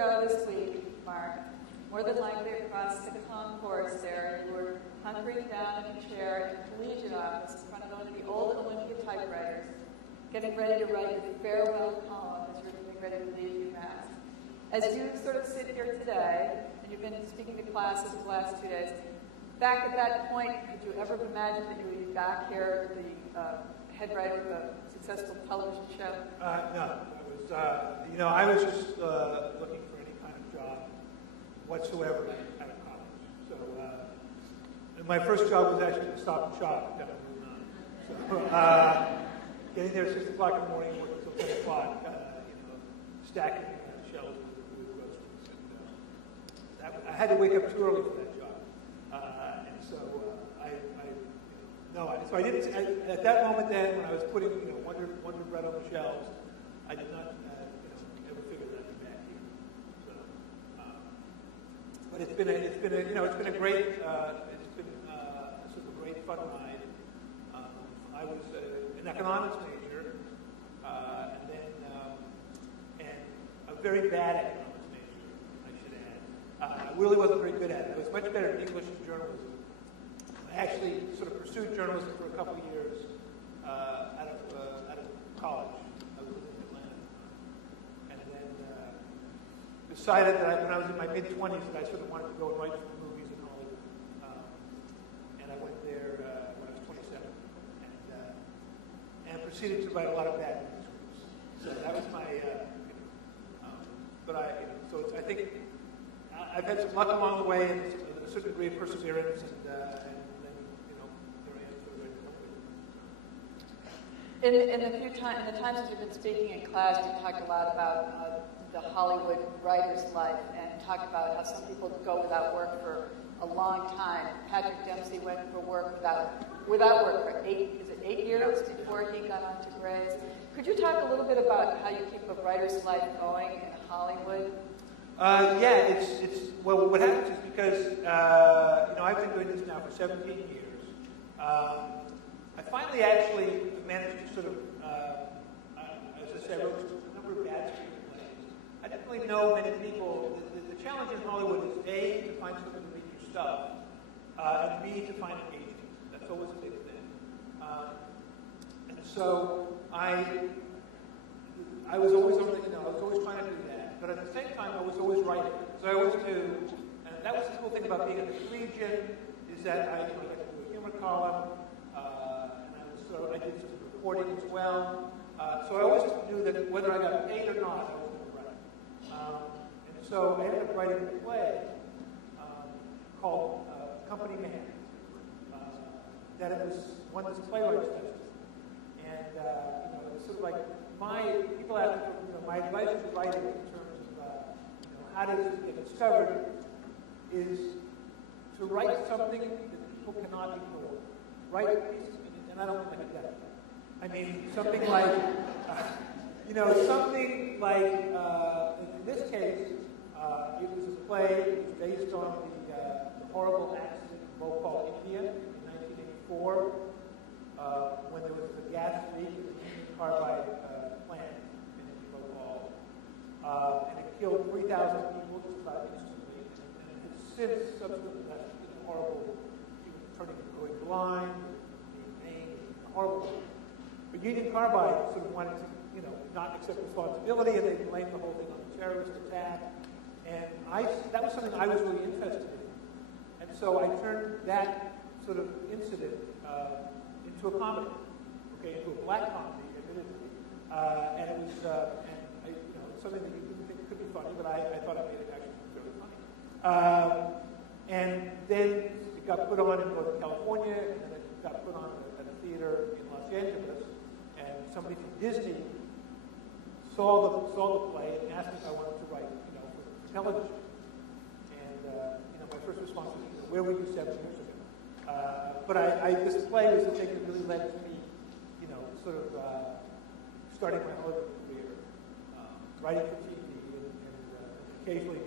ago this week, Mark, more than likely across the concourse there, you were hunkering down in a chair in the collegiate office in front of one of the old Olympia typewriters, getting ready to write your farewell column as you're getting ready to leave UMass. As you sort of sit here today, and you've been speaking to classes the last 2 days, back at that point, could you ever imagine that you would be back here, the head writer of a successful television show? No. I was just looking for any kind of job whatsoever out of college. So, and my first job was actually to Stop and Shop down on Route 9. So, getting there at 6 o'clock in the morning, working until 10 o'clock, stacking shelves with groceries. And I had to wake up too early for that job. And so so I didn't, at that moment then, when I was putting, Wonder Bread on the shelves, I did not, ever figure that I'd be back here. So, but it's been a great, sort of a great fun ride. I was an economics major, and a very bad economics major, I should add. I really wasn't very good at it. I was much better at English and journalism. I actually sort of pursued journalism for a couple of years out of college. I was living in Atlanta, and then decided that when I was in my mid-20s that I sort of wanted to go and write for movies in Hollywood. And I went there when I was 27, and proceeded to write a lot of bad movie scripts. So that was my, I think I've had some luck along the way and a certain degree of perseverance, and then, here I am sort of ready to come with it. In the times that you've been speaking in class, you talked a lot about the Hollywood writer's life and talked about how some people go without work for a long time. Patrick Dempsey went for work without work for 8 years before he got onto Grey's. Could you talk a little bit about how you keep a writer's life going in Hollywood? Well, what happens is because, I've been doing this now for 17 years. I finally actually managed to sort of, as I said, I wrote a number of bad screenplays. I didn't really know many people. The challenge in Hollywood is A, to find someone to read your stuff, and B, to find an agent. That's always a big thing. And so I was always trying to do that. But at the same time, I was always writing. So I always knew, and that was the cool thing about being in the Collegiate, is that I got to do a humor column, and I did some reporting as well. So I always knew that whether I got paid or not, I was going to write. And so I ended up writing a play called Company Man. That it was won this playwrights festival. And it was sort of like people ask me, my advice to writing in terms of how does it get discovered is to write something that people cannot ignore. Write a piece, and I don't mean like a death. I mean something like, in this case, it was a play. It was based on the horrible accident in Bhopal, India, in 1984, when there was a gas leak in the Union Carbide plant in Bhopal, and it killed 3,000 people just about instantly. And it has since subsequently left horrible, people going blind, being maimed, horrible. But Union Carbide sort of wanted to, not accept responsibility, and they blamed the whole thing on the terrorist attack. And that was something I was really interested in. And so I turned that sort of incident into a comedy, into a black comedy, admittedly. And it was something that you didn't think could be funny, but I thought I made it actually fairly funny. And then it got put on in Northern California, and then it got put on at a theater in Los Angeles. And somebody from Disney saw the play and asked me if I wanted to write, for television. And my first response was, where were you 7 years ago? But this play was the thing that really led to me, sort of starting my Hollywood career, writing for TV and occasionally